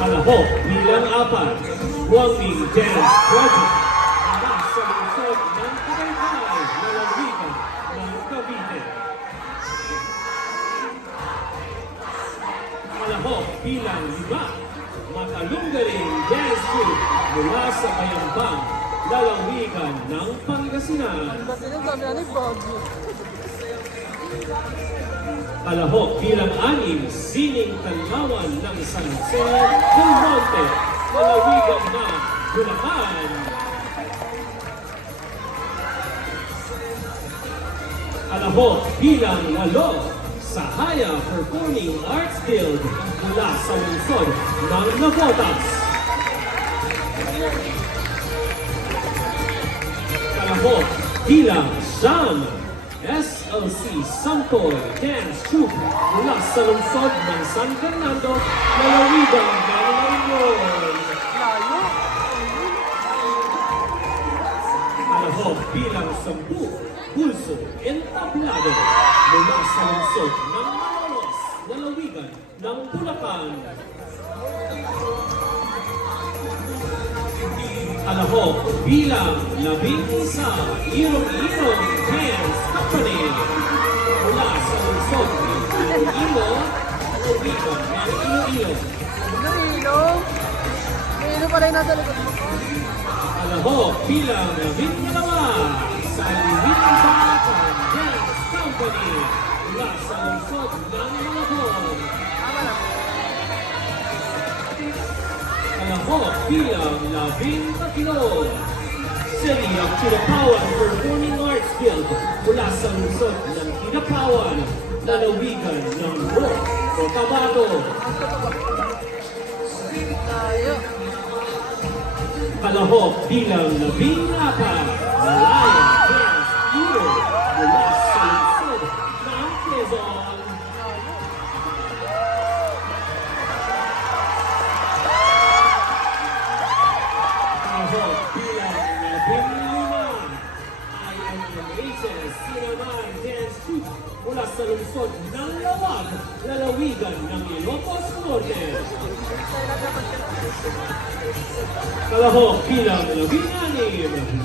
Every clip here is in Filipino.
Kalahok bilang 4, Guangming Dance Project. Mula sa lungsod ng Tagaytay, lalawigan ng Cavite. Kalahok bilang 5, Matalunggaling Dance Troupe mula sa Bayambang, lalawigan ng Pangasinan. Kalahok bilang 6, Sining Tanlawan ng San Jose del Monte, lalawigan ng Bulacan. Kalahok bilang 8, Sahaya Performing Arts Guild mula sa lungsod ng Navotas. Kalahok bilang 9, SLC Santoy Dance Troupe mula sa lungsod ng San Fernando, lalawigan ng Luzon. Kalahok bilang 10, Pulso Entablado mula sa lungsod ng Malolos, lalawigan ng Bulacan. Kalahok bilang 11, Irong-Irong Dance Company mula sa lungsod ng Iloilo, lalawigan ng Iloilo. Iloilo pa rin nasa likod mo. Kalahok bilang 12, Saliwin-Batan Dance Company mula sa lungsod ng Malabon. Kalahok bilang 13, City of Tinapawan Performing Arts Guild mula sa lungsod ng Tinapawan, lalawigan ng North Cotabato. Kalahok bilang 14, Malaya Dance Theater mula sa lungsod ng Quezon. Kalahok bilang 15, IMMHS Sinaman Dance Troupe mula sa lungsod ng Lawag, lalawigan ng Ilocos Norte. Kalahok bilang 16,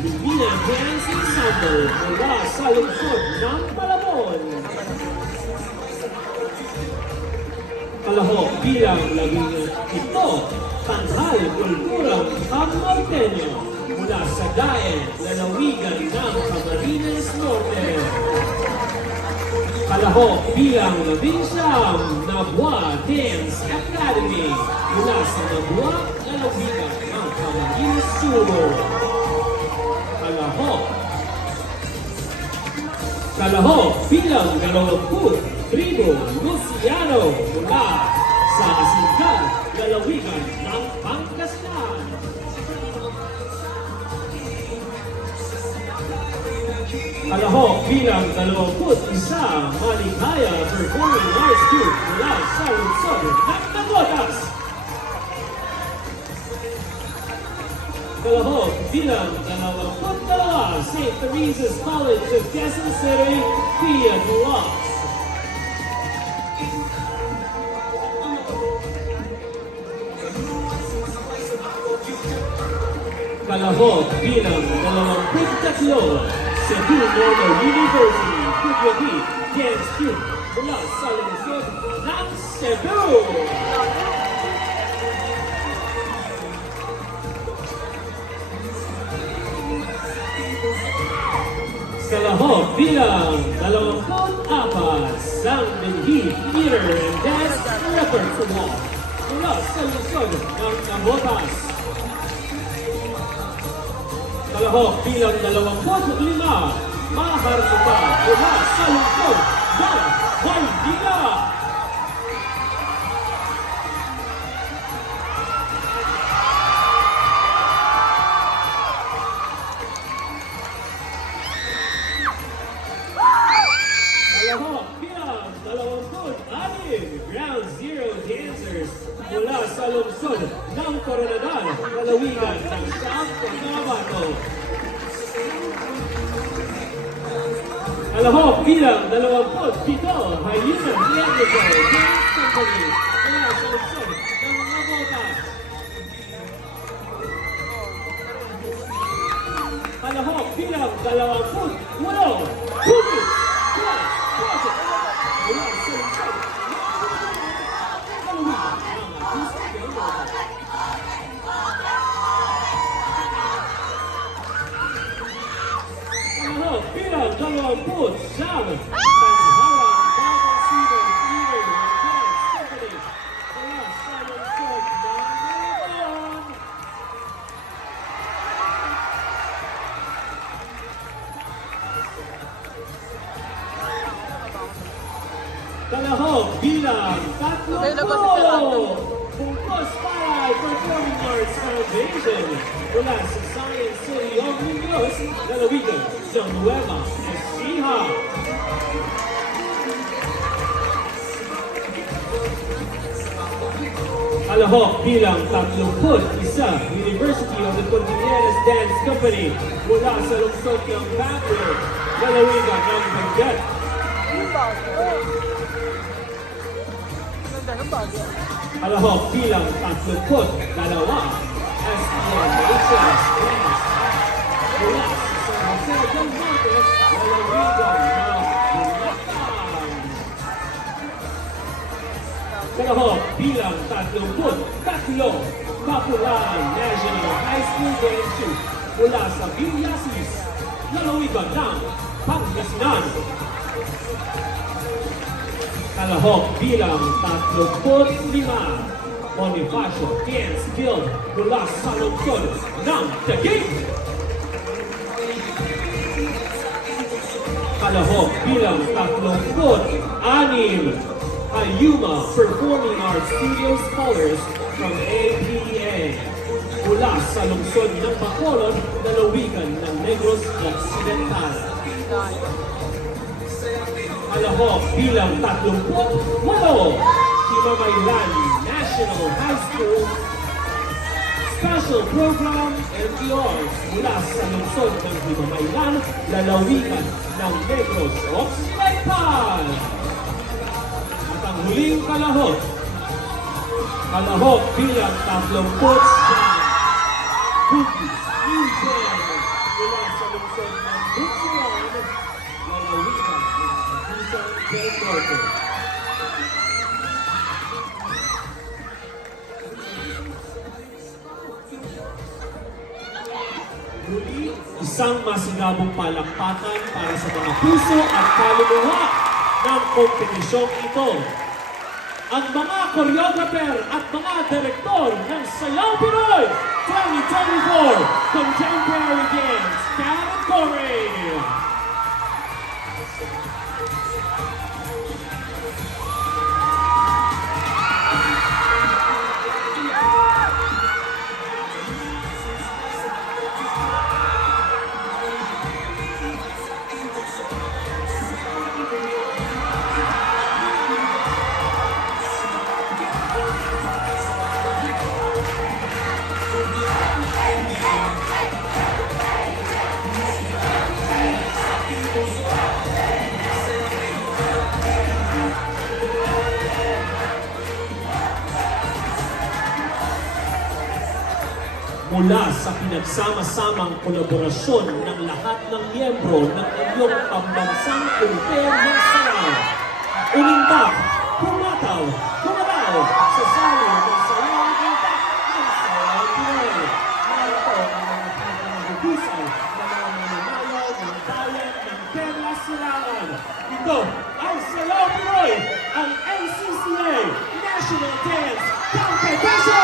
Lumina Dance Ensemble mula sa lungsod ng Malabon. Kalahok bilang 17, Tanghal Kulturang Kamorteño mula sa Daen, lalawigan ng Camarines Norte. Kalahok bilang 19, Nabua Dance Academy mula sa Nabua, lalawigan ng Camarines Sur. Kalahok bilang 20, Tribo Luciano mula sa Asingan, lalawigan ng Pangasinan. Kalahok bilang 21, Maligaya Performing Arts Group mula sa lungsod ng Navotas. Kalahok bilang 22, St. Teresa's College of Quezon City, Via Deluxe. Kalahok bilang 23, Cebu Normal University, Pugyati Dance Troupe mula sa lungsod ng Cebu. Kalahok bilang 24, Sang Benji Theater and Dance Repertoire mula sa lungsod ng Navotas. Kalahok bilang 25, Maharlika mula sa lungsod ng Maynila. Kalahok bilang 26, Ground Zero Dancers mula sa lungsod ng Coronadal, lalawigan ng South Cotabato. Kalahok bilang 27, Hayunan Theatrical Dance Company mula sa lungsod ng Navotas. Palahok bilang 28. Cookies Plus Project mula sa lungsod ng Kalawigan ng Artista del Norte. Palahok bilang 29. Tanhalang Bagong Cedar Theater and Dance Company mula sa lungsod ng Malabon. Kalahok bilang 30. Bungkos Palay Performing Arts Foundation mula sa Science City of Muñoz, Lalawigan ng Nueva Ecija. Kalahok bilang 31. University of the Cordilleras Dance Company mula sa lungsod ng Baguio, Lalawigan ng Benguet. Yung bagyo. Ganda ng bagyo. Kalahok bilang 32. SPM HS Dance mula sa San Jose del Monte, Lalawigan ng Bulacan. Kalahok bilang 33. Kapulaan National High School Dance Troupe mula sa Villasis, Lalawigan ng Pangasinan. Kalahok bilang 35. Bonifacio Dance Guild mula sa lungsod ng Taguig. Kalahok bilang 36. Ayuma Performing Arts Studio Scholars from APA mula sa lungsod ng Bacolod, Lalawigan ng Negros Occidental. Kalahok bilang 38. Himamaylan National High School Special Program MPRs mula sa lungsod ng Himamaylan, Lalawigan ng Negros Occidental. At ang huling kalahok bilang 39. Cookies New Band mula sa lungsod ng Butuan, Lalawigan ng Artista del Norte. Muli, isang masigabong palakpakan para sa mga puso at kaluluwa ng kompetisyong ito. Ang mga choreographer at mga direktor ng Sayaw Pinoy 2024 Contemporary Dance Category. Mula sa pinagsama-samang kolaborasyon ng lahat ng miyembro ng inyong pambansang kumper ng sayaw. Umintak, pumataw, kumaraw sa salo ng sayaw ng impact ng Sayaw Pinoy. Narito ang mga pinagagubusay na mga mananayaw ng bayan ng Perla Silangan. Ito ang Sayaw Pinoy, ang NCCA National Dance Competition!